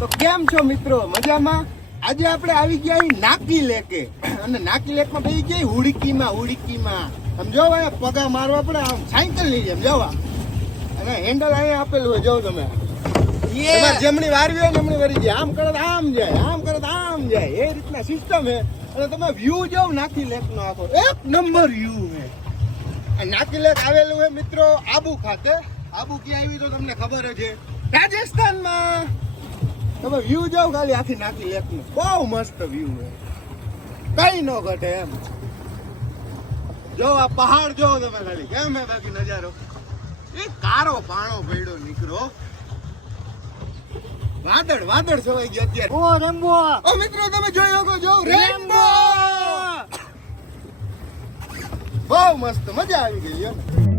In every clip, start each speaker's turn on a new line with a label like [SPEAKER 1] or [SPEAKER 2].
[SPEAKER 1] તો કેમ છો મિત્રો? મજામાં? આજે આપણે આવી ગયા નાકી લેકે. અને નાકી લેકમાં ભાઈ ગયા હુડકીમાં હુડકીમાં. સમજો ભાઈ પગા મારવા પડે આમ સાયકલ લઈ જેમ જવા અને હેન્ડલ અહીંયા આપેલું હોય જો તમે. જમણી વારવી હોય જમણી વારી જાય આમ કરત આમ જાય આમ કરત આમ જાય. એ રીતના સિસ્ટમ હે અને તમે વ્યૂ જો નાકી લેક નો આખો. એક નંબર વ્યૂ હે આ નાકી લેક આવેલું હે મિત્રો આબુ ખાતે. આબુ ક્યાં આવી તો તમને ખબર જ છે. રાજસ્થાનમાં. તમે વ્યૂ જાઓ ખાલી આખી નાખી લેકનું બહુ મસ્ત વ્યૂ છે. કઈ ન ઘટે એમ. જો આ પહાડ જો તમે ખાલી કેમ હે બાકી નજારો? એ કારો પાણો પડ્યો નીકળો. વાદળ વાદળ છવાઈ ગયા અત્યારે.
[SPEAKER 2] ઓ રેમ્બો!
[SPEAKER 1] ઓ મિત્રો તમે જોઈ શકો જો રેમ્બો! બહુ મસ્ત મજા આવી ગઈ એમ.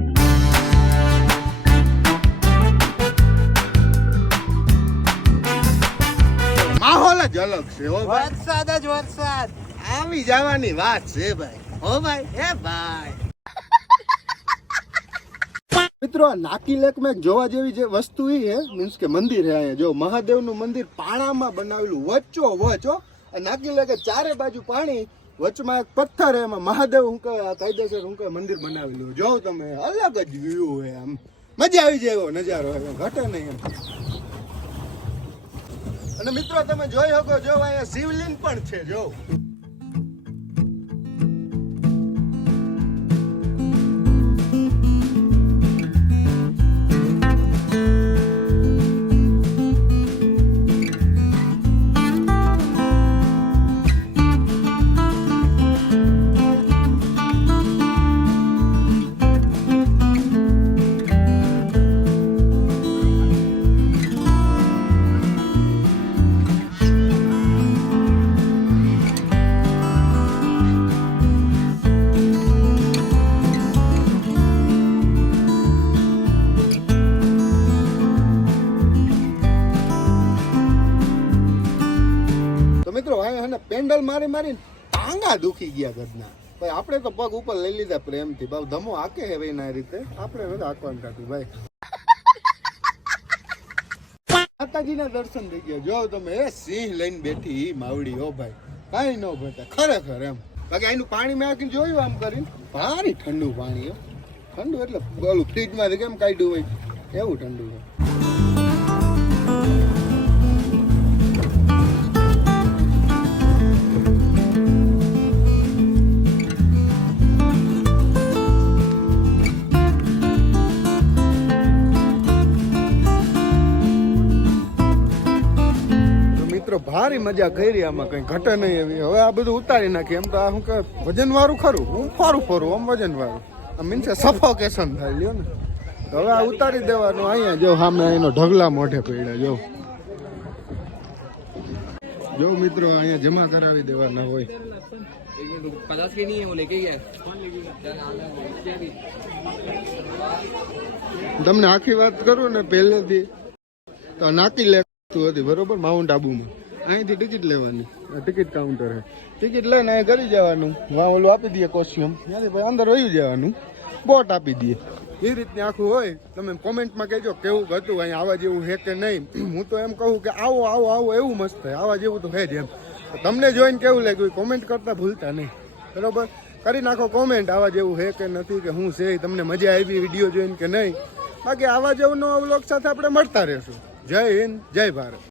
[SPEAKER 1] માહોલ જ અલગ છે હો ભાઈ.
[SPEAKER 2] વરસાદ જ વરસાદ.
[SPEAKER 1] આવી જવાની વાત છે ભાઈ. હો ભાઈ હે ભાઈ. મિત્રો નાકી લેકમાં જોવા જેવી જે વસ્તુ એ છે મીન્સ કે મંદિર છે અહીંયા. જો મહાદેવનું મંદિર પાણામાં બનાવેલું વચ્ચો વચો હો. નાકી લેકે ચારે બાજુ પાણી વચમાં એક પથ્થર એમાં મહાદેવ હું કહે આ કાયદેસર હું કહે મંદિર બનાવેલું. જો તમે અલગ જ વ્યૂ હોય આમ. મજા આવી જાય એવો નજારો ઘટે નહીં એમ. અને મિત્રો તમે જોઈ શકો જો અહીંયા શિવલિંગ પણ છે જો. મિત્રો અહીંયા પેન્ડલ મારી મારી ટાંગા દુખી ગયા ગદના. ભાઈ, આપણે તો પગ ઉપર લઈ લીધા પ્રેમથી. ભાવ, ધમો હાકે હે ભાઈ ના રીતે? આપણે હવે હાકવાનું થતું ભાઈ. માતાજીના દર્શન થઈ ગયા. જો તમે, એ સિંહ લઈને બેઠી માવડી હો ભાઈ. કાંઈ ન ભરતા ખરેખર એમ. બાકી આનું પાણી મેં આખી જોયું આમ કરીને. ભારી ઠંડુ પાણી, હો. ઠંડુ એટલે ઓલું ફ્રીજમાંથી કેમ કાઢ્યું હોય? એવું ઠંડુ છે. મિત્રો ભારી મજા કરી, આમાં કઈ ઘટે નહીં એવી. હવે આ બધું ઉતારી નાખી. એમ તો આ શું કે, વજનવાળું ખરું. હું ફારું ફરું, આમ વજનવાળું. આમ મીન્સ સફોકેશન થાય, લ્યો ને. હવે આ ઉતારી દેવાનું અહીંયા, જો સામે એનો ઢગલા મોઢે પડ્યા, જો. જો મિત્રો, અહીંયા જમા કરાવી દેવાના હોય. તમને આખી વાત કરું ને પહેલેથી, તો નાકી લે. લેતું હતી બરોબર? માઉન્ટ આબુમાં અહીંથી ટિકિટ લેવાની. ટિકિટ કાઉન્ટર હે. ટિકિટ લઈને અહીં કરી જવાનું. વાં ઓલું આપી દઈએ કોસ્ચ્યુમ ત્યાંથી પછી અંદર વહી જવાનું. બોટ આપી દઈએ. એ રીતની આખું હોય તમે કોમેન્ટમાં કહેજો કેવું હતું અહીં આવા જેવું છે કે નહીં. હું તો એમ કહું કે આવો આવો આવો એવું મસ્ત થાય. આવા જેવું તો હે જ એમ. તમને જોઈને કેવું લાગ્યું? કોમેન્ટ કરતા ભૂલતા નહીં. બરોબર? કરી નાખો કોમેન્ટ આવા જેવું છે કે નથી કે હું છે તમને મજા આવી વીડિયો જોઈને કે નહીં. બાકી આવા જેવું નવા વ્લોગ સાથે આપણે મળતા રહેશું. જય હિન્દ જય ભારત